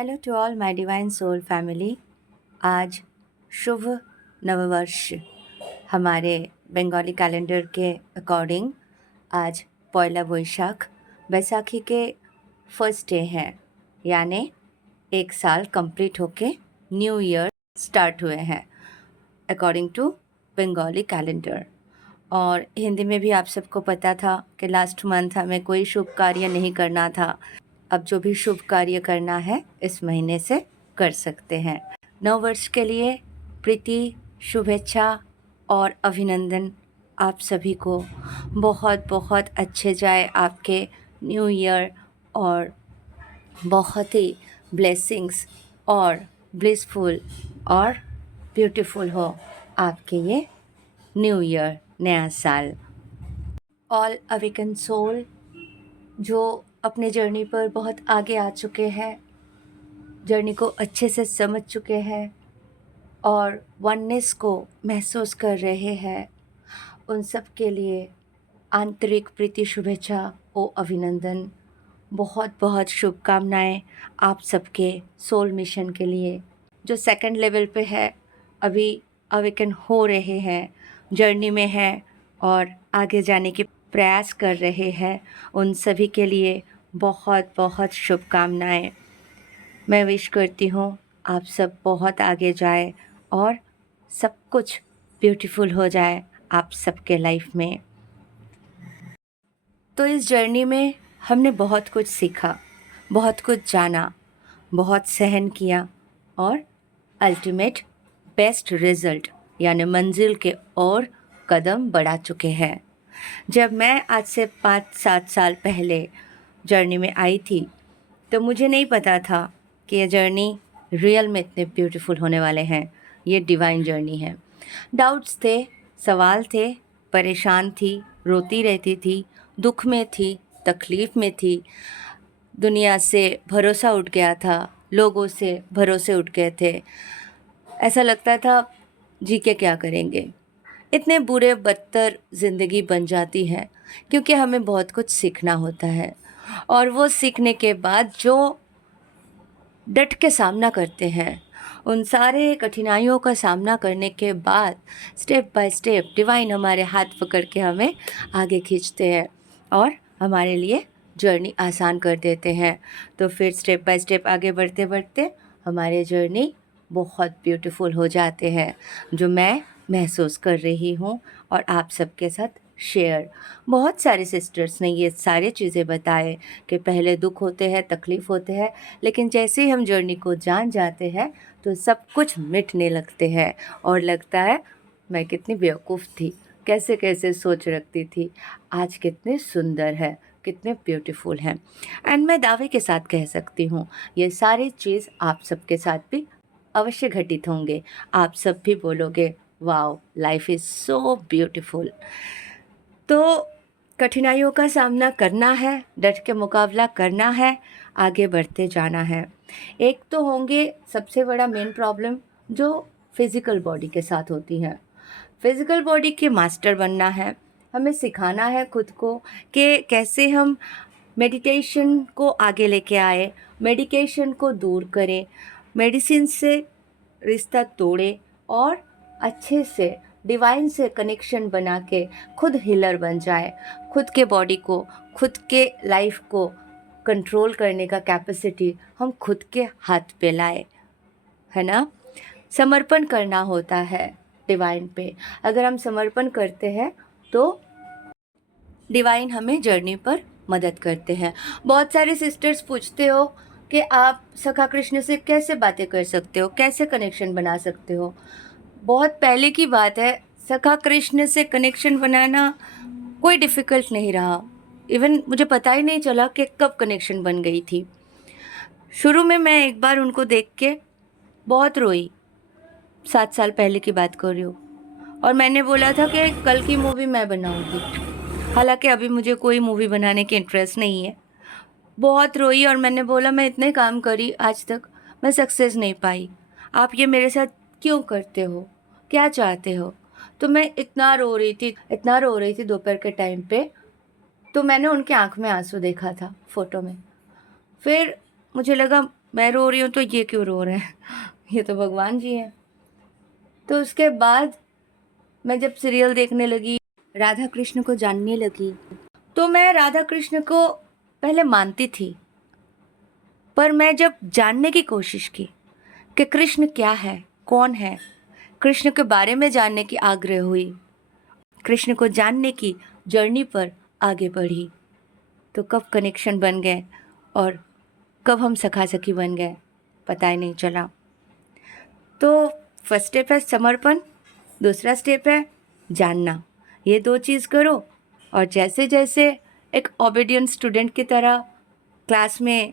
Hello to all my divine soul family. आज शुभ नववर्ष हमारे बंगाली कैलेंडर के अकॉर्डिंग आज पयला वैशाख बैसाखी के फर्स्ट डे है, यानी एक साल कंप्लीट होके न्यू ईयर स्टार्ट हुए हैं अकॉर्डिंग टू बंगाली कैलेंडर। और हिंदी में भी आप सबको पता था कि लास्ट मंथ हमें कोई शुभ कार्य नहीं करना था। अब जो भी शुभ कार्य करना है इस महीने से कर सकते हैं। नव वर्ष के लिए प्रीति, शुभेच्छा और अभिनंदन आप सभी को। बहुत बहुत अच्छे जाए आपके न्यू ईयर और बहुत ही ब्लेसिंग्स और ब्लिसफुल और ब्यूटीफुल हो आपके ये न्यू ईयर, नया साल। ऑल अवेकन सोल जो अपने जर्नी पर बहुत आगे आ चुके हैं, जर्नी को अच्छे से समझ चुके हैं और वननेस को महसूस कर रहे हैं, उन सब के लिए आंतरिक प्रीति, शुभेच्छा ओ अभिनंदन। बहुत बहुत शुभकामनाएं आप सबके सोल मिशन के लिए जो सेकंड लेवल पे है, अभी अवेकन हो रहे हैं, जर्नी में हैं और आगे जाने की प्रयास कर रहे हैं। उन सभी के लिए बहुत बहुत शुभकामनाएं। मैं विश करती हूँ आप सब बहुत आगे जाए और सब कुछ ब्यूटीफुल हो जाए आप सबके लाइफ में। तो इस जर्नी में हमने बहुत कुछ सीखा, बहुत कुछ जाना, बहुत सहन किया और अल्टीमेट बेस्ट रिजल्ट यानी मंजिल के ओर कदम बढ़ा चुके हैं। जब मैं आज से 5-7 साल पहले जर्नी में आई थी तो मुझे नहीं पता था कि ये जर्नी रियल में इतने ब्यूटीफुल होने वाले हैं। ये डिवाइन जर्नी है। डाउट्स थे, सवाल थे, परेशान थी, रोती रहती थी, दुख में थी, तकलीफ़ में थी, दुनिया से भरोसा उठ गया था, लोगों से भरोसे उठ गए थे। ऐसा लगता था जी के क्या करेंगे। इतने बुरे बदतर ज़िंदगी बन जाती है क्योंकि हमें बहुत कुछ सीखना होता है और वो सीखने के बाद जो डट के सामना करते हैं, उन सारे कठिनाइयों का सामना करने के बाद स्टेप बाय स्टेप डिवाइन हमारे हाथ पकड़ के हमें आगे खींचते हैं और हमारे लिए जर्नी आसान कर देते हैं। तो फिर स्टेप बाय स्टेप आगे बढ़ते बढ़ते हमारे जर्नी बहुत ब्यूटीफुल हो जाते हैं, जो मैं महसूस कर रही हूँ और आप सबके साथ शेयर। बहुत सारे सिस्टर्स ने ये सारी चीज़ें बताए कि पहले दुख होते हैं, तकलीफ़ होते हैं, लेकिन जैसे ही हम जर्नी को जान जाते हैं तो सब कुछ मिटने लगते हैं और लगता है मैं कितनी बेवकूफ़ थी, कैसे कैसे सोच रखती थी, आज कितने सुंदर है, कितने ब्यूटीफुल हैं। एंड मैं दावे के साथ कह सकती हूँ ये सारी चीज़ आप सबके साथ भी अवश्य घटित होंगे। आप सब भी बोलोगे wow life is so beautiful. तो कठिनाइयों का सामना करना है, डट के मुकाबला करना है, आगे बढ़ते जाना है। एक तो होंगे सबसे बड़ा मेन प्रॉब्लम जो फिज़िकल बॉडी के साथ होती है। फिज़िकल बॉडी के मास्टर बनना है, हमें सिखाना है खुद को कि कैसे हम मेडिटेशन को आगे लेके आए, मेडिकेशन को दूर करें, मेडिसिन से रिश्ता तोड़े और अच्छे से डिवाइन से कनेक्शन बना के खुद हीलर बन जाए, खुद के बॉडी को, खुद के लाइफ को कंट्रोल करने का कैपेसिटी हम खुद के हाथ पे लाए, है ना। समर्पण करना होता है डिवाइन पे। अगर हम समर्पण करते हैं तो डिवाइन हमें जर्नी पर मदद करते हैं। बहुत सारे सिस्टर्स पूछते हो कि आप सखा कृष्ण से कैसे बातें कर सकते हो, कैसे कनेक्शन बना सकते हो। बहुत पहले की बात है, सखा कृष्ण से कनेक्शन बनाना कोई डिफ़िकल्ट नहीं रहा। इवन मुझे पता ही नहीं चला कि कब कनेक्शन बन गई थी। शुरू में मैं एक बार उनको देख के बहुत रोई, 7 साल पहले की बात कर रही हूँ, और मैंने बोला था कि कल की मूवी मैं बनाऊँगी। हालांकि अभी मुझे कोई मूवी बनाने की इंटरेस्ट नहीं है। बहुत रोई और मैंने बोला मैं इतने काम करी आज तक, मैं सक्सेस नहीं पाई, आप ये मेरे साथ क्यों करते हो, क्या चाहते हो। तो मैं इतना रो रही थी, इतना रो रही थी दोपहर के टाइम पे। तो मैंने उनके आँख में आंसू देखा था फ़ोटो में। फिर मुझे लगा मैं रो रही हूँ तो ये क्यों रो रहे हैं? ये तो भगवान जी हैं। तो उसके बाद मैं जब सीरियल देखने लगी, राधा कृष्ण को जानने लगी, तो मैं राधा कृष्ण को पहले मानती थी, पर मैं जब जानने की कोशिश की कि कृष्ण क्या है, कौन है, कृष्ण के बारे में जानने की आग्रह हुई, कृष्ण को जानने की जर्नी पर आगे बढ़ी, तो कब कनेक्शन बन गए और कब हम सखा सखी बन गए पता ही नहीं चला। तो फर्स्ट स्टेप है समर्पण, दूसरा स्टेप है जानना। ये दो चीज़ करो और जैसे जैसे एक ओबीडियंट स्टूडेंट की तरह क्लास में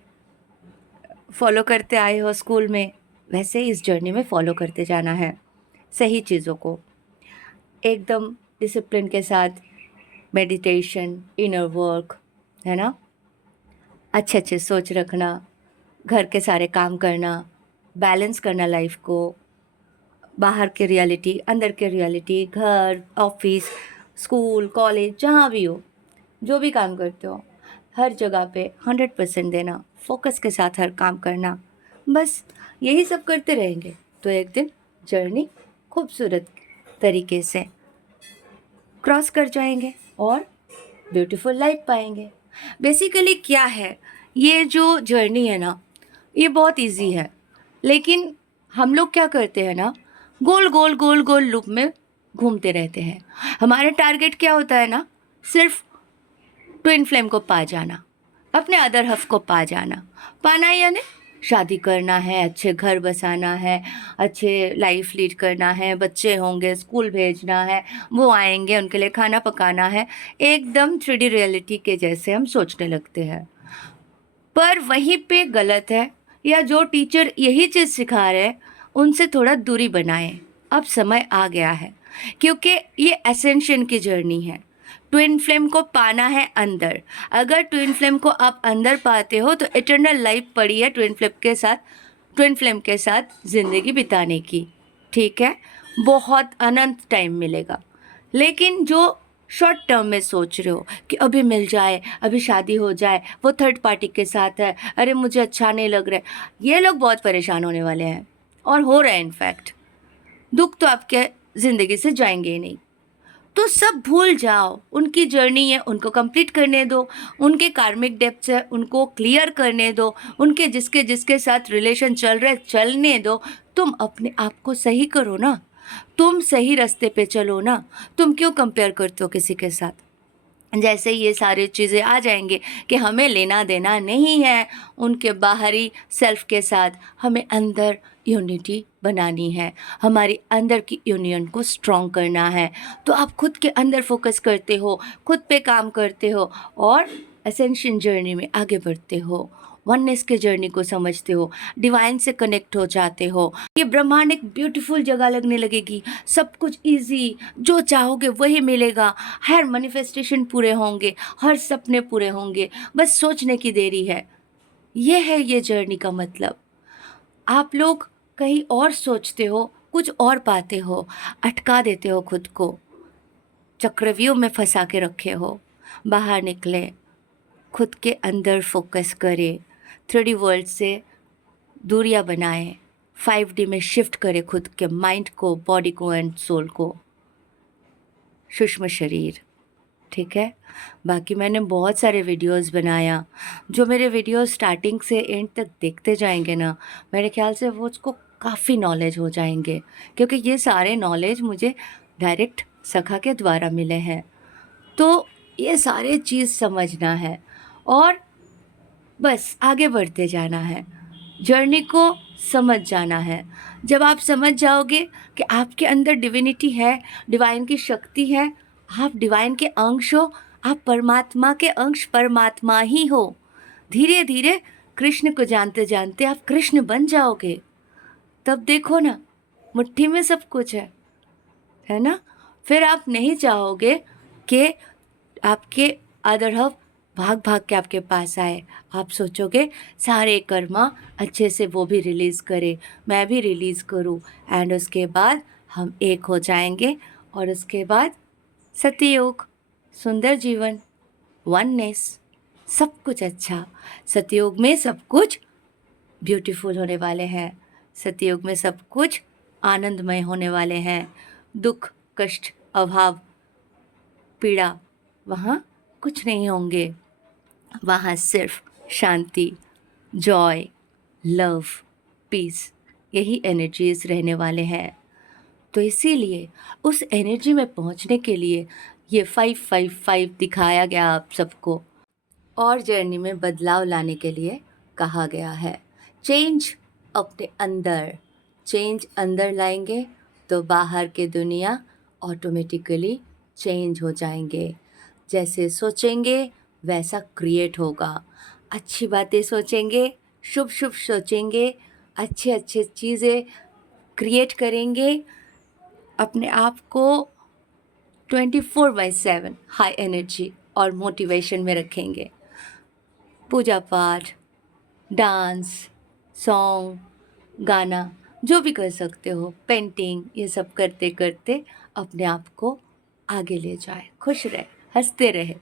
फॉलो करते आए हो स्कूल में, वैसे इस जर्नी में फॉलो करते जाना है सही चीज़ों को, एकदम डिसिप्लिन के साथ, मेडिटेशन, इनर वर्क, है ना, अच्छे अच्छे सोच रखना, घर के सारे काम करना, बैलेंस करना लाइफ को, बाहर के रियलिटी, अंदर के रियलिटी, घर, ऑफिस, स्कूल, कॉलेज, जहाँ भी हो, जो भी काम करते हो, हर जगह पे 100% देना, फोकस के साथ हर काम करना। बस यही सब करते रहेंगे तो एक दिन जर्नी खूबसूरत तरीके से क्रॉस कर जाएंगे और ब्यूटीफुल लाइफ पाएंगे। बेसिकली क्या है, ये जो जर्नी है ना, ये बहुत इजी है, लेकिन हम लोग क्या करते हैं ना, गोल गोल गोल गोल लूप में घूमते रहते हैं। हमारा टारगेट क्या होता है ना, सिर्फ ट्विन फ्लेम को पा जाना, अपने अदर हफ को पा जाना। पाना यानी शादी करना है, अच्छे घर बसाना है, अच्छे लाइफ लीड करना है, बच्चे होंगे, स्कूल भेजना है, वो आएंगे, उनके लिए खाना पकाना है, एकदम 3D रियलिटी के जैसे हम सोचने लगते हैं। पर वहीं पे गलत है, या जो टीचर यही चीज़ सिखा रहे हैं उनसे थोड़ा दूरी बनाएं। अब समय आ गया है, क्योंकि ये एसेंशन की जर्नी है। ट्विन फ्लेम को पाना है अंदर। अगर ट्विन फ्लेम को आप अंदर पाते हो तो इटर्नल लाइफ पड़ी है ट्विन फ्लेम के साथ, ट्विन फ्लेम के साथ ज़िंदगी बिताने की। ठीक है, बहुत अनंत टाइम मिलेगा। लेकिन जो शॉर्ट टर्म में सोच रहे हो कि अभी मिल जाए, अभी शादी हो जाए, वो थर्ड पार्टी के साथ है, अरे मुझे अच्छा नहीं लग रहा है, ये लोग बहुत परेशान होने वाले हैं और हो रहे हैं। इनफैक्ट दुख तो आपके ज़िंदगी से जाएंगे ही नहीं। तो सब भूल जाओ, उनकी जर्नी है, उनको कंप्लीट करने दो, उनके कार्मिक डेप्थ है उनको क्लियर करने दो, उनके जिसके जिसके साथ रिलेशन चल रहे चलने दो। तुम अपने आप को सही करो ना, तुम सही रास्ते पे चलो ना। तुम क्यों कंपेयर करते हो किसी के साथ? जैसे ये सारी चीज़ें आ जाएंगे कि हमें लेना देना नहीं है उनके बाहरी सेल्फ के साथ, हमें अंदर यूनिटी बनानी है, हमारी अंदर की यूनियन को स्ट्रॉन्ग करना है। तो आप खुद के अंदर फोकस करते हो, खुद पे काम करते हो और असेंशन जर्नी में आगे बढ़ते हो, वननेस के जर्नी को समझते हो, डिवाइन से कनेक्ट हो जाते हो। ये ब्रह्मांड एक ब्यूटीफुल जगह लगने लगेगी, सब कुछ इजी, जो चाहोगे वही मिलेगा, हर मैनिफेस्टेशन पूरे होंगे, हर सपने पूरे होंगे, बस सोचने की देरी है। ये है ये जर्नी का मतलब। आप लोग कहीं और सोचते हो, कुछ और पाते हो, अटका देते हो खुद को, चक्रव्यूह में फंसा के रखे हो। बाहर निकले, खुद के अंदर फोकस करें, 3D वर्ल्ड से दूरियां बनाएं, 5D में शिफ्ट करें खुद के माइंड को, बॉडी को एंड सोल को, सूक्ष्म शरीर। ठीक है, बाकी मैंने बहुत सारे वीडियोस बनाया, जो मेरे वीडियोस स्टार्टिंग से एंड तक देखते जाएंगे ना, मेरे ख्याल से वो उसको काफ़ी नॉलेज हो जाएंगे, क्योंकि ये सारे नॉलेज मुझे डायरेक्ट सखा के द्वारा मिले हैं। तो ये सारे चीज़ समझना है और बस आगे बढ़ते जाना है, जर्नी को समझ जाना है। जब आप समझ जाओगे कि आपके अंदर डिविनिटी है, डिवाइन की शक्ति है, आप डिवाइन के अंश हो, आप परमात्मा के अंश परमात्मा ही हो, धीरे धीरे कृष्ण को जानते जानते आप कृष्ण बन जाओगे। तब देखो ना, मुट्ठी में सब कुछ है ना। फिर आप नहीं चाहोगे कि आपके अदर हफ भाग भाग के आपके पास आए, आप सोचोगे सारे कर्मा अच्छे से वो भी रिलीज़ करे, मैं भी रिलीज़ करूं, एंड उसके बाद हम एक हो जाएंगे और उसके बाद सतयुग, सुंदर जीवन, वननेस, सब कुछ अच्छा। सतयुग में सब कुछ ब्यूटीफुल होने वाले हैं। सतयुग में सब कुछ आनंदमय होने वाले हैं। दुख, कष्ट, अभाव, पीड़ा वहाँ कुछ नहीं होंगे। वहाँ सिर्फ शांति, जॉय, लव, पीस, यही एनर्जीज रहने वाले हैं। तो इसीलिए उस एनर्जी में पहुँचने के लिए ये 555 दिखाया गया आप सबको, और जर्नी में बदलाव लाने के लिए कहा गया है। चेंज अपने अंदर, चेंज अंदर लाएंगे तो बाहर की दुनिया ऑटोमेटिकली चेंज हो जाएंगे। जैसे सोचेंगे वैसा क्रिएट होगा। अच्छी बातें सोचेंगे, शुभ शुभ सोचेंगे, अच्छे अच्छे चीज़ें क्रिएट करेंगे, अपने आप को 24/7 हाई एनर्जी और मोटिवेशन में रखेंगे। पूजा पाठ, डांस, सॉन्ग, गाना, जो भी कर सकते हो, पेंटिंग, ये सब करते करते अपने आप को आगे ले जाए। खुश रहे, हंसते रहे,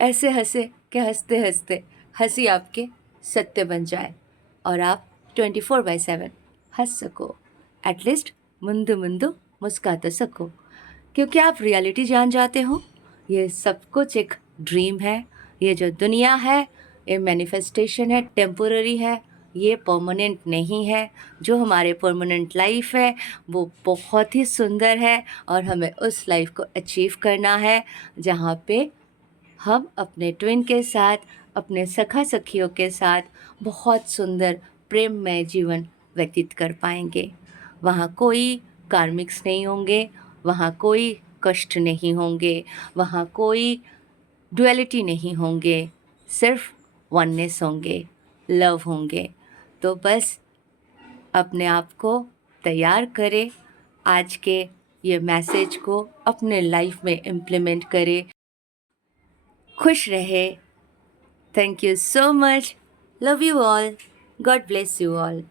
ऐसे हंसे कि हंसते हंसते हंसी आपके सत्य बन जाए और आप 24/7 हंस सको। एटलीस्ट मुंदु मुंदु मुस्का तो सको, क्योंकि आप रियलिटी जान जाते हो ये सब कुछ एक ड्रीम है। ये जो दुनिया है ये मैनिफेस्टेशन है, टेम्पोररी है, ये परमानेंट नहीं है। जो हमारे परमानेंट लाइफ है वो बहुत ही सुंदर है और हमें उस लाइफ को अचीव करना है जहाँ पे हम अपने ट्विन के साथ, अपने सखा सखियों के साथ बहुत सुंदर प्रेममय जीवन व्यतीत कर पाएंगे। वहाँ कोई कार्मिक्स नहीं होंगे, वहाँ कोई कष्ट नहीं होंगे, वहाँ कोई डुअलिटी नहीं होंगे, सिर्फ वननेस होंगे, लव होंगे। तो बस अपने आप को तैयार करें, आज के ये मैसेज को अपने लाइफ में इम्प्लीमेंट करें, खुश रहे। Thank you so much, love you all, God bless you all.